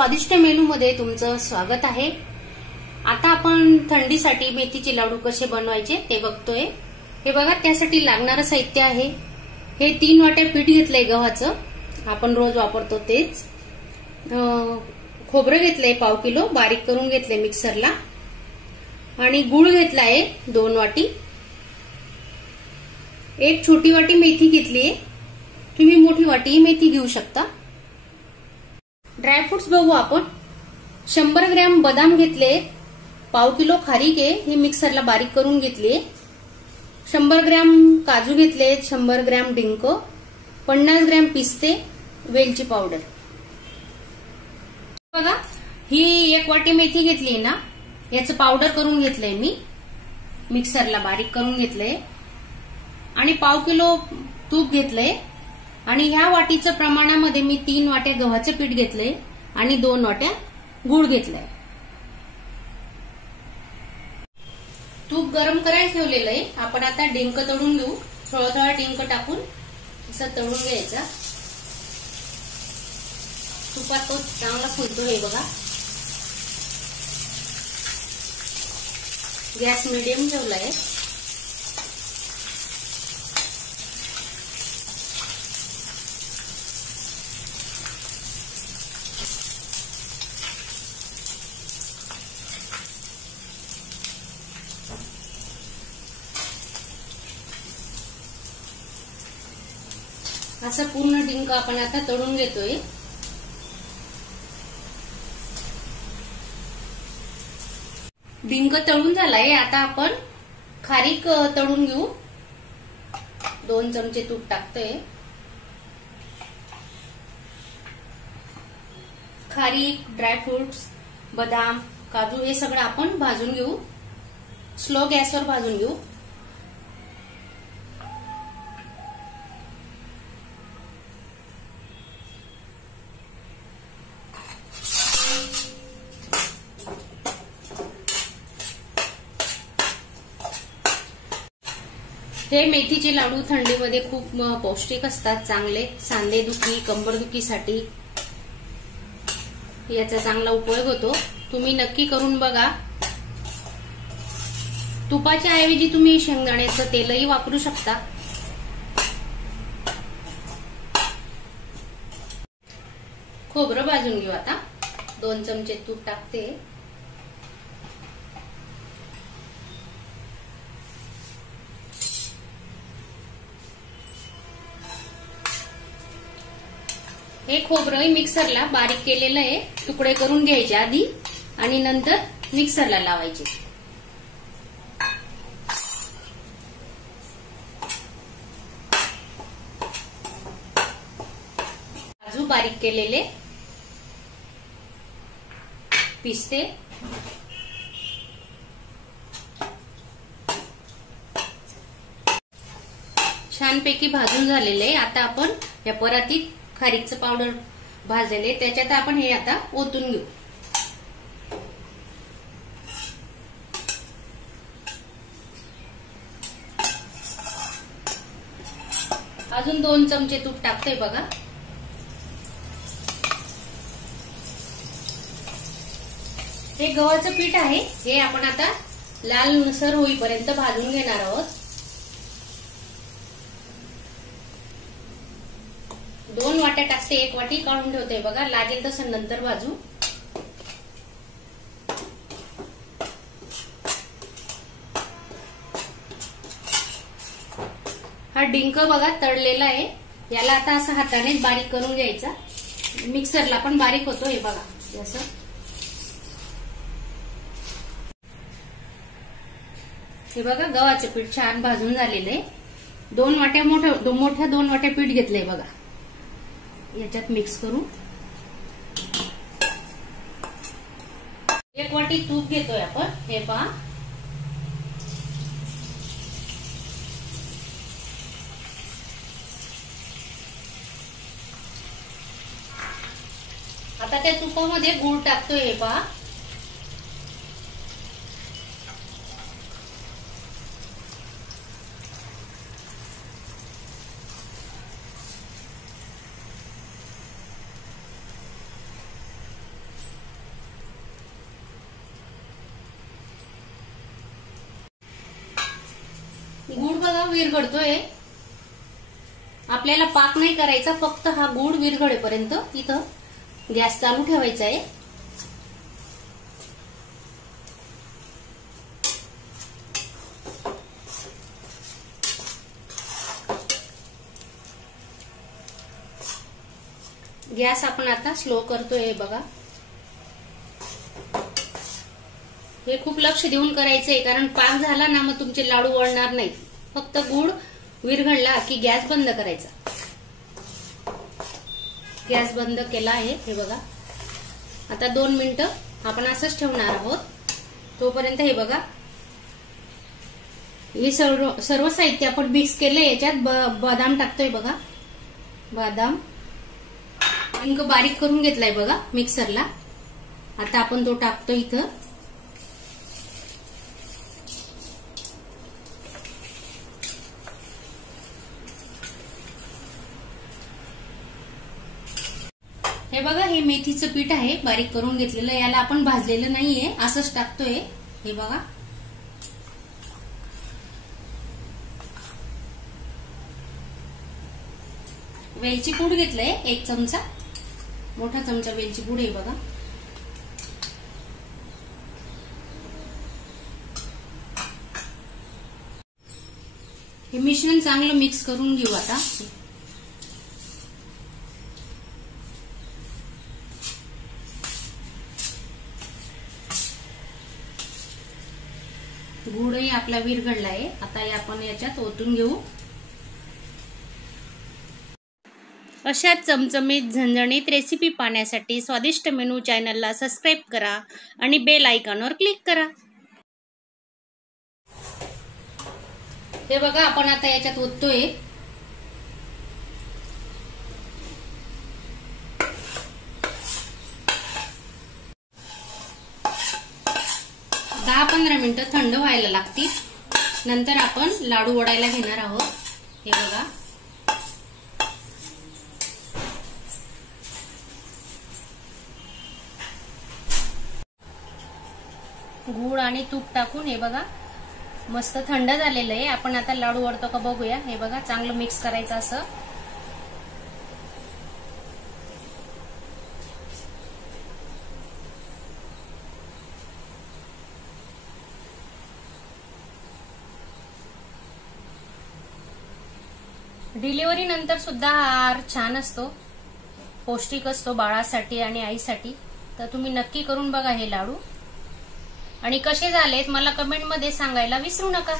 स्वादिष्ट मेनू मध्ये तुमचं स्वागत आहे। आता आपण थंडीसाठी मेथीचे लाडू कसे बनवायचे ते बघतोय। हे बघा, त्यासाठी लागणारं साहित्य आहे हे 3 वाट्या पीठ घेतलंय गव्हाचं, आपण रोज वापरतो तेच। खोबरं घेतलंय पाव किलो, बारीक करून घेतलंय मिक्सरला। आणि गूळ घेतलाय 2 वाटी। एक छोटी वाटी मेथी घेतलीये, तुम्ही मोठी वाटी मेथी घेऊ शकता। ड्रायफ्रुट्स बघू आपण। 100 ग्रॅम बदाम घेतले, पाव किलो खारीक आहे, हे मिक्सरला बारीक करून घेतली। 100 ग्रॅम काजू घेतले, 100 ग्रॅम डिंक, 50 ग्रॅम पिस्ते, वेलची पावडर। बघा, ही 1 वाटी मेथी घेतली ना, याचं पावडर करून घेतलंय मी, मिक्सरला बारीक करून घेतलंय। आणि पाव किलो तूप घेतलंय। आणि ह्या वाटीचं प्रमाणामध्ये मी 3 वाट्या गव्हाचे पीठ घेतलंय आणि 2 वाट्या गूळ घेतलाय। तूप गरम करायला ठेवलेलं आहे, आपण आता डिंक तळून घेऊ। थोडा डिंक टाकून असं तळून घ्यायचा। तुपात तो चांगला फुलतो हे बघा। गॅस मिडियम ठेवलाय। असं पूर्ण डिंक आपण आता तळून घेतोय। डिंक तळून झालाय, आता आपण खारीक तळून घेऊ। 2 चमचे तूप टाकतोय। खारीक, ड्रायफ्रुट्स, बदाम, काजू हे सगळं आपण भाजून घेऊ। स्लो गॅसवर भाजून घेऊ। हे मेथीचे लाडू थंडीमध्ये खूप पौष्टिक असतात, चांगले। सांधेदुखी, कंबरदुखीसाठी याचा चांगला उपयोग होतो। तुम्ही नक्की करून बघा। तुपाच्या ऐवजी तुम्ही शेंगदाण्याचं तेलही वापरू शकता। खोबरं भाजून घेऊ आता। 2 चमचे तूप टाकते। हे खोबरं मिक्सरला बारीक केलेलं आहे, तुकडे करून घ्यायचे आधी आणि नंतर मिक्सरला लावायचे। काजू बारीक केलेले, पिस्ते, छानपैकी भाजून झालेले। आता आपण या परातीत खारीकचं पावडर भाजलेले, त्याच्यात आपण हे आता ओतून घेऊ। अजून 2 चमचे तूप टाकतोय बघा। हे गव्हाचं पीठ आहे, हे आपण आता लाल सर होईपर्यंत भाजून घेणार आहोत। 2 वाट्या टाकते, 1 वाटी काढून ठेवते बघा, लागेल तसं नंतर भाजू। हा डिंक बघा तळलेला आहे, याला आता असं हाताने बारीक करून घ्यायचा। मिक्सरला पण बारीक होतो हे बघा असं। हे बघा, गव्हाचं पीठ छान भाजून झालेलं आहे। 2 वाट्या मोठ्या 2 वाट्या पीठ घेतलंय बघा, याच्यात मिक्स करू। 1 वाटी तूप घेतोय आपण, हे पहा। आता त्या तुपामध्ये गूळ टाकतोय, हे पहा। गुळ बघा विरघळतोय. आपल्याला पाक नाही करायचा, फक्त हा गुळ विरघळेपर्यंत इथं गॅस चालू ठेवायचा आहे. गॅस आपण आता स्लो करतोय बघा. हे खूप लक्ष देऊन करायचंय, कारण पाक झाला ना मग तुमचे लाडू वळणार नाहीत. फक्त गुळ विरघळला की गॅस बंद करायचा. गॅस बंद केला आहे हे बघा. आता 2 मिनिटं आपण असंच ठेवणार आहोत. तोपर्यंत हे बघा, हे सर्व साहित्य आपण मिक्स केलंय. याच्यात बदाम टाकतोय बघा. बदाम इंक बारीक करून घेतलाय बघा मिक्सरला. आता आपण तो टाकतो इथं. हे बघा, हे मेथीचं पीठ आहे बारीक करून घेतलेलं. याला आपण भाजलेलं नाहीये, असंच टाकतोय. हे बघा, वेलची पूड घेतलंय 1 चमचा, मोठा चमचा वेलची पूड आहे बघा. हे मिश्रण चांगलं मिक्स करून घेऊ आता. गुळही आपला विरघळला आहे. आता हे आपण याच्यात ओतून घेऊ. अशाच चमचमीत झणझणीत रेसिपी पाहण्यासाठी स्वादिष्ट मेनू चॅनलला सबस्क्राईब करा आणि बेल आयकॉनवर क्लिक करा. हे बघा, आपण आता याच्यात ओततोय. दहा 15 मिनिटं थंड व्हायला लागतील. नंतर आपण लाडू वडायला घेणार आहोत. हे बघा, गूळ आणि तूप टाकून हे बघा मस्त थंड झालेलं आहे. आपण आता लाडू वडतो का बघूया. हे बघा, चांगलं मिक्स करायचं असं. डिलिव्हरी नंतर सुद्धा हा आहार छान असतो, पौष्टिक असतो बाळासाठी आणि आईसाठी. तर तुम्ही नक्की करून बघा हे लाडू. आणि कसे झालेत मला कमेंटमध्ये सांगायला विसरू नका.